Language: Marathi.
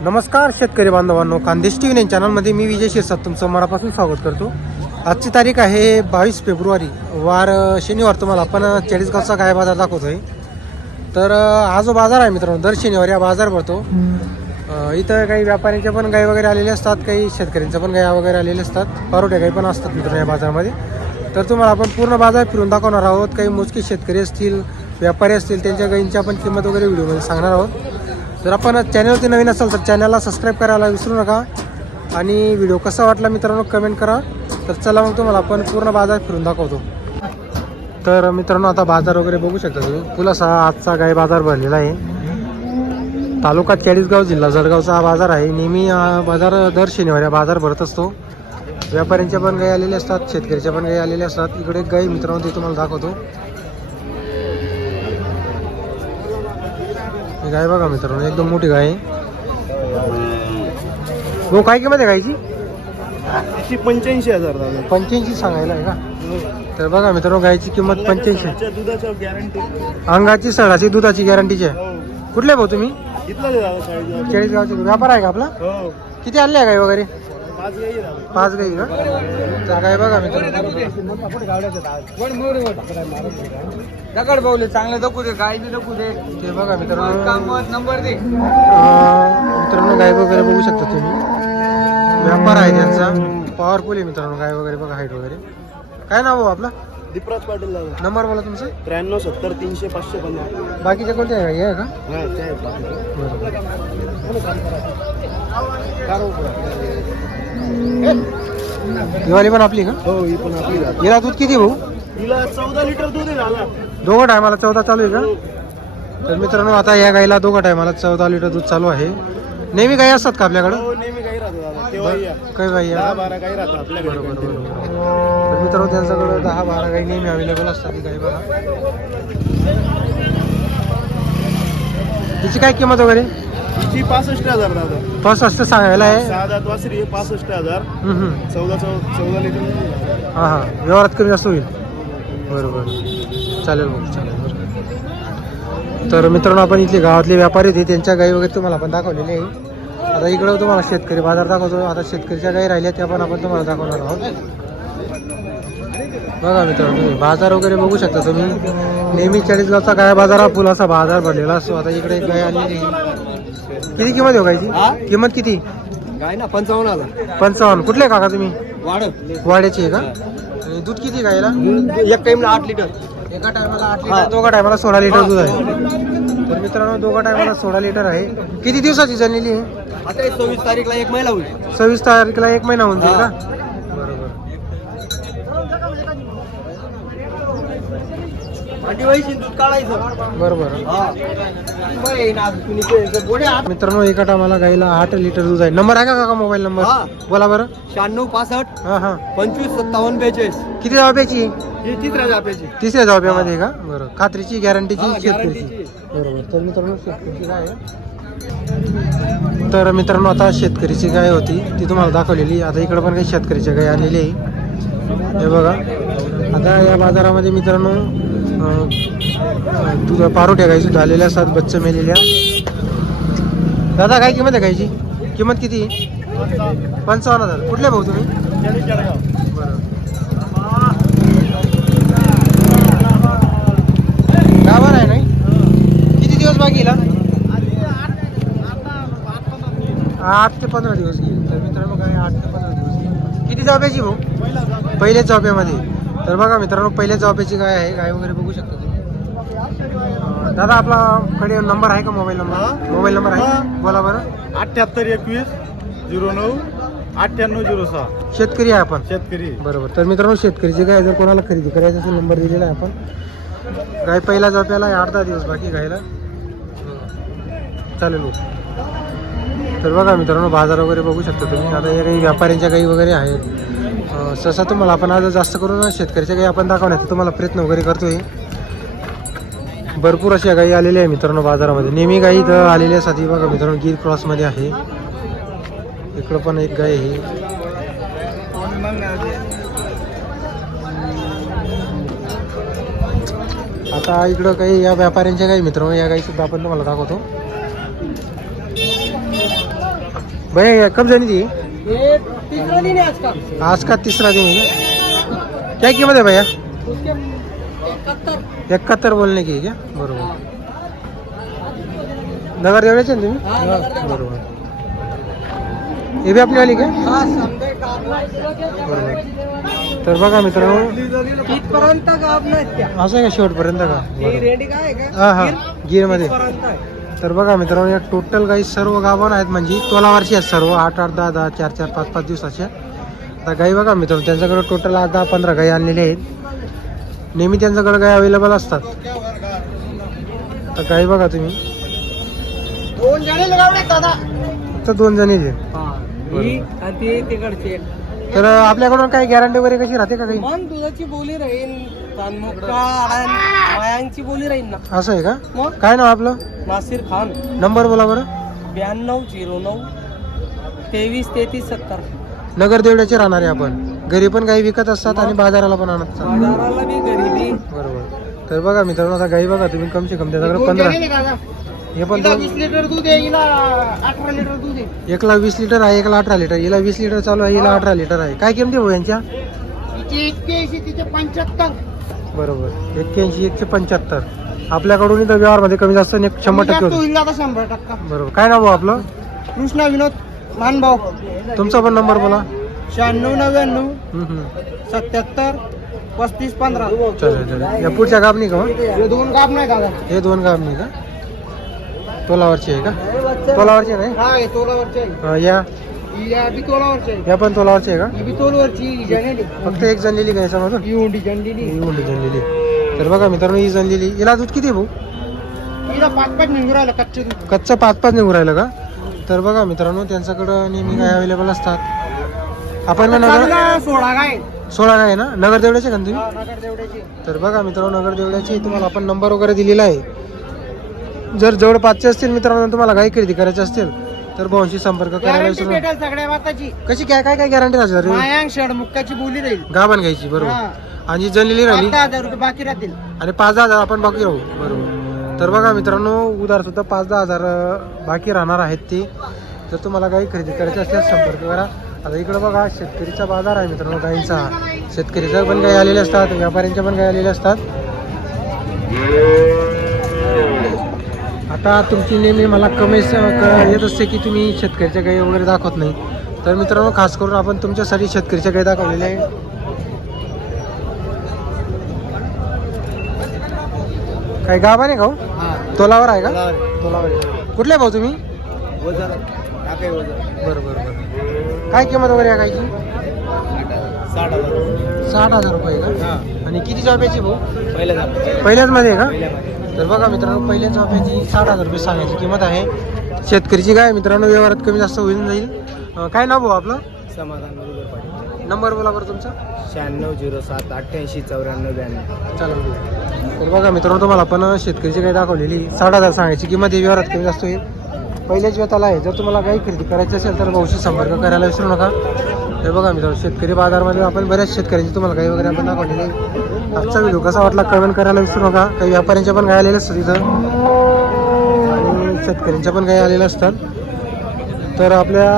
नमस्कार शेतकरी बांधवांनो. खानदेश टी व्ही चॅनलमध्ये मी विजय शिरसाट तुमचं मनापासून स्वागत करतो. आजची तारीख आहे बावीस फेब्रुवारी. वार शनिवार. तुम्हाला आपण चाळीसगावचा गाय बाजार दाखवतोय. तर हा जो बाजार आहे मित्रांनो दर शनिवारी हा बाजार भरतो. इथं काही व्यापाऱ्यांच्या पण गाय वगैरे आलेले असतात काही शेतकऱ्यांच्या पण गाय वगैरे आलेले असतात. पारोट्या गाई पण असतात मित्रांनो या बाजारामध्ये. तर तुम्हाला आपण पूर्ण बाजार फिरून दाखवणार आहोत. काही मोजके शेतकरी असतील व्यापारी असतील त्यांच्या गायींच्या आपण किंमत वगैरे व्हिडिओमध्ये सांगणार आहोत. जर आपण चॅनलवरती नवीन असाल तर चॅनलला सबस्क्राईब करायला विसरू नका. आणि व्हिडिओ कसा वाटला मित्रांनो कमेंट करा. तर चला मग तुम्हाला आपण पूर्ण बाजार फिरून दाखवतो. तर मित्रांनो आता बाजार वगैरे बघू शकता तुम्ही. फुल असा आजचा गाय बाजार भरलेला आहे. तालुका केळीसगाव जिल्हा जळगावचा हा बाजार आहे. नेहमी हा बाजार दर शनिवारी हा बाजार भरत असतो. व्यापाऱ्यांच्या पण गाई आलेले असतात शेतकऱ्याच्या पण गाई आलेले असतात. इकडे गाई गाय मित्रांनो ते तुम्हाला दाखवतो. ही गाय बघा मित्रांनो एकदम मोठी गाय आहे. काय किंमत आहे गायची? पंच्याऐंशी हजार दादा. पंच्याऐंशी सांगायला आहे का? तर बघा मित्रांनो गायची किंमत पंच्याऐंशी. त्याच्या दुधाच्या गॅरंटी अंगाची सडाची दुधाची गॅरंटीची आहे. हो. कुठले भाऊ तुम्ही? चाळीस गावचे व्यापार आहे का आपला? हो. किती आणले गाय वगैरे? पाच गाई का तर गाय बघा मित्रांनो. दगड भाऊले चांगले दकू दे गाय बी दकू दे. ते बघा मित्रांनो. नंबर दे. मित्रांनो गाय वगैरे बघू शकता तुम्ही. व्यापार आहे त्यांचा. पॉवरफुल आहे मित्रांनो गाय वगैरे बघा हाईट वगैरे. काय नाव हो आपला? दीपराज पाटील नंबर बोला तुमचा. त्र्याण्णव सत्तर तीनशे पाचशे पंधरा. बाकीच्या कोणत्या गाई आहे का? हा ते आहेत बाकी. दिवाळी पण आपली का? हो ही पण आपली हिला दूध किती भाऊ? हिला चौदा लिटर दूध आहे दोघं टायमाला चौदा चालू आहे का? तर मित्रांनो आता या गाईला दोघं टायमाला चौदा लिटर दूध चालू आहे. नेहमी गाई असतात का आपल्याकडं? हो नेहमी गाई राहतो दादा तेव्हा या. काही गाई दहा आहे बारा गाई राहतात आपल्याकडे. बरोबर continue. बरोबर. तर मित्रांनो त्यांच्याकडे दहा बारा गाई नेहमी अवेलेबल असतात ही गाई बघा. तिची काय किंमत वगैरे? हिची पासष्ट हजार दादा. पासष्ट सांगायला आहे. सहा दात वासरी आहे पासष्ट हजार. हम्म, हम्म. चौदा चौ चौदा लिटर दूध आहे दादा. हां हां. व्यवहारात कमी जास्त होईल. बरोबर. चालेल मग चालेल बरं. तर मित्रांनो आपण इथले गावातले व्यापारी होते त्यांच्या गाई वगैरे तुम्हाला आपण दाखवलेले आहे. आता इकडं तुम्हाला शेतकरी बाजार दाखवतो. आता शेतकरीच्या गाई राहिल्या त्या पण आपण तुम्हाला दाखवणार आहोत. बघा मित्रांनो तुम्ही बाजार वगैरे बघू शकता तुम्ही. नेहमी चाळीसगावचा गाय बाजार हा फुल असा बाजार भरलेला असतो. आता इकडे एक गाय आलेली आहे. किती किंमत आहे हो गायची किंमत किती? गाय ना पंचावन्न हजार. पंचावन्न. कुठले काका तुम्ही? वाढ वाड्याची आहे का? आणि दूध किती गायला एक टाइमला आठ लिटर. एका टायमाला आठ लिटर दोघा टायमाला सोळा लिटर दूध आहे. तर मित्रांनो दोघा टायमाला सोळा लिटर आहे. किती दिवसाची जणलेली आहे? आता सव्वीस तारीखला एक महिना होईल. सव्वीस तारखेला एक महिना होऊन जाईल का बरोबर अंडी वैशी दूध काढायचं बरोबर. हा. मित्रांनो एका टायमाला गाईला आठ लिटर दूध आहे. नंबर आहे का काका मोबाईल नंबर? हा. बोला बरं. शहाण्णव पासष्ट हा हा. पंचवीस सत्तावन्न बेचाळीस. किती जबाब्याची ही तिसऱ्या जाप्याची तिसऱ्या का? बरं. खात्रीची गॅरंटीची शेतकरीची. बरोबर. तर मित्रांनो शेतकरीची गाय आहे. तर मित्रांनो आता शेतकरीची गाय होती. ती तुम्हाला दाखवलेली. आता इकडे पण काही शेतकरीची गाय आलेली आहे. हे बघा. आता या बाजारामध्ये मित्रांनो अं, अं, दूध पारोट्या सुद्धा आलेल्या असतात बच्च मेलेल्या. दादा काय किंमत आहे गायची किंमत किती? पंचावन्न हजार. कुठले भाऊ तुम्ही? बरं. गावाला आहे नाही? किती दिवस बाकी आठ ते पंधरा दिवस घेईल तर मित्रांनो काय आठ ते पंधरा दिवस किती जाब्याची भाऊ? पहिल्याच जाब्यामध्ये. तर बघा मित्रांनो पहिल्याच जॉब्याची गाय आहे गाय वगैरे बघू शकता तुम्ही. दादा आपला कडे नंबर आहे का मोबाईल नंबर मोबाईल नंबर आहे? बोला बरं. अठ्ठ्याहत्तर एकवीस झिरो नऊ अठ्ठ्याण्णव झिरो सहा. शेतकरी आहे आपण. शेतकरी. बरोबर. तर मित्रांनो शेतकरीची गाय जर कोणाला खरेदी करायचं असेल नंबर दिलेला आहे आपण. गाय पहिला जॉब्याला आहे? आठ दहा दिवस बाकी गायला चालेल भाऊ. तर बघा मित्रांनो बाजार वगैरे बघू शकता तुम्ही. आता या काही व्यापाऱ्यांच्या गाई वगैरे आहेत. सहसा तुम्हाला आपण आज जास्त करून शेतकऱ्याच्या गाई आपण दाखवण्याचा तुम्हाला प्रयत्न वगैरे करतोय. भरपूर अशा गाई आलेल्या आहे मित्रांनो बाजारामध्ये. नेहमी गाई इथं आलेल्या साठी बघा मित्रांनो गिर क्रॉसमध्ये आहे. इकडं पण एक गाय आहे. आता इकडं काही या व्यापाऱ्यांच्या गाई मित्रांनो या गाई सुद्धा आपण तुम्हाला दाखवतो. भैया कब जाणी ती ये तीसरा दिन है आज का। आज का तीसरा दिन है क्या? क्या कीमत है भैया? इकहत्तर। बोलने की क्या? बरोबर। नगर देवळ्याचे ना तुम्ही? हा. बरोबर। हे बी आपली आली का हा बरोबर। तर बघा मित्रांनो तिथपर्यंत गाब नाही असं का शेवटपर्यंत का ही काय? का। हा हा गिर? गिरमध्ये. तर बघा मित्रांनो या टोटल गाई सर्व गाभण आहेत. म्हणजे तोलावरची आहेत सर्व आठ आठ दहा दहा चार चार पाच पाच दिवसाच्या. आता गाई बघा मित्रांनो त्यांच्याकडे टोटल आठ दहा पंधरा गाई आणलेल्या आहेत. नेहमी त्यांच्याकडे गाई अवेलेबल असतात. तर गाई बघा तुम्ही. दोन जणे लगावले दादा. तर दोन जणीच आहे ही आणि ती तिकडची एक. तर आपल्याकडून काही गॅरंटी वगैरे कशी राहते का काही? मग दुधाची बोली राहील. मायांची बोली राहील ना. असं आहे का? मग? काय नाव आपलं? नासिर खान. नंबर बोला बरं. ब्याण्णव झिरो नऊ तेवीस तेहतीस सत्तर. नगर देवड्याचे राहणारे आपण. घरी पण गाई विकत असतात आणि बाजाराला पण आणत बाजाराला बी बरोबर. तर बघा मित्रांनो आता गाई बघा तुम्ही कमसे कम त्याच्याकडे पंधरा. हे पण वीस लिटर दूध आहे हिला अठरा लिटर दूध आहे. एकला वीस लिटर आहे एकला अठरा लिटर. हिला वीस लिटर चालू आहे हिला अठरा लिटर आहे. काय किमती भाऊ यांच्या? एक्क्याऐंशी तिचे पंच्याहत्तर. बरोबर. एक्क्याऐंशी एकशे पंच्याहत्तर. आपल्याकडून इथं व्यवहारमध्ये कमी जास्त आणि एक शंभर टक्के होईल आता शंभर टक्का. बरोबर. काय नाव भाऊ आपलं? कृष्णा विनोद मानभाऊ. तुमचा पण नंबर बोला. शहाण्णव नव्याण्णव हम्म, हम्म. सत्याहत्तर पस्तीस पंधरा. चालेल चालेल या पुढच्या गाब नाही का मग? हे दोन काम नाही दादा. हे दोन गाब नाही का? तोलावरची आहे का? तोलावरची नाही? हा हे तोलावरची आहे. अं, या. ही या पण तोलावरची आहे का? तोलावरची फक्त एक जण लिहिली का याच्यामधून? ही उंडी जंडीली ही उंडी जनलेली तर बघा मित्रांनो ही जनलेली हिला दूध किती भाऊ? हिला पाच पाच निघून राहिलं कच्चे दूध. कच्चं पाच पाच निघून राहिलं का? तर बघा मित्रांनो त्यांच्याकडं नेहमी काय अवेलेबल असतात. आपण नगर सोळा काय सोळा काय ना? नगर देवड्याचे का तुम्ही? हा, तर बघा मित्रांनो नगर देवड्याचे तुम्हाला आपण नंबर वगैरे दिलेला आहे. जर जवळ पाचचे असतील मित्रांनो तुम्हाला गाई खरेदी करायचे असतील तर भाऊंशी संपर्क करायला गॅरंटी विसरू नका. भेटेल सगळ्या कशी काय काय काय गॅरंटी राहते रे मायांग षडमुक्काची बोली राहील. गाभण घ्यायची बरोबर. हा. आणि जी जनलेली राहिली पाच दहा हजार रुपये बाकी राहतील. आणि पाच दहा हजार आपण बाकी राहू बरोबर. तर बघा मित्रांनो उधार सुद्धा पाच दहा हजार अं, बाकी राहणार आहेत ते. जर तुम्हाला गाई खरेदी करायची असल्यास संपर्क करा. आता इकडं बघा शेतकरीचा बाजार आहे मित्रांनो गाईंचा. शेतकरीच्या पण गाई आलेले असतात व्यापाऱ्यांच्या पण गाई आलेल्या असतात. आता तुमची नेहमी मला कमेस येत असते की तुम्ही शेतकऱ्याच्या गाई वगैरे दाखवत नाही. तर मित्रांनो खास करून आपण तुमच्यासाठी शेतकरीच्या गाई दाखवलेल्या आहे काय गाभा नाही खाऊ? तोलावर आहे का? तोलावर आहे. कुठले भाऊ तुम्ही? बरं बरं बरं. काय किंमत वगैरे आहे गायची साठ हजार. रुपये का? आणि किती चौप्याची भाऊ? पहिल्या पहिल्याच मध्ये आहे का? तर बघा मित्रांनो पहिल्या चौप्याची साठ हजार रुपये सांगायची किंमत आहे. शेतकरीची गाय मित्रांनो व्यवहारात कमी जास्त होऊन जाईल. काय नाव भाऊ आपलं? समाधान बरोबर पाटील. नंबर बोला बरं तुमचा. शहाण्णव झिरो सात अठ्ठ्याऐंशी चौऱ्याण्णव ब्याण्णव. चला. तर बघा मित्रांनो तुम्हाला आपण शेतकरीची गाय दाखवलेली साठ हजार सांगायची किंमत ही व्यवहारात कमी जास्त होईल. पहिल्याच वेताला आहे. जर तुम्हाला गाई खरेदी करायची असेल तर भाऊशी संपर्क करायला विसरू नका. हे बघा मित्रांनो शेतकरी बाजारमध्ये आपण बऱ्याच शेतकऱ्यांची तुम्हाला काही वगैरे आपण दाखवलेले आजचा व्हिडिओ कसा वाटला कमेंट करायला विसरू नका. काही व्यापाऱ्यांच्या पण गाय आलेल्या असतात तिथं आणि शेतकऱ्यांच्या पण गाय आलेल्या असतात. तर आपल्या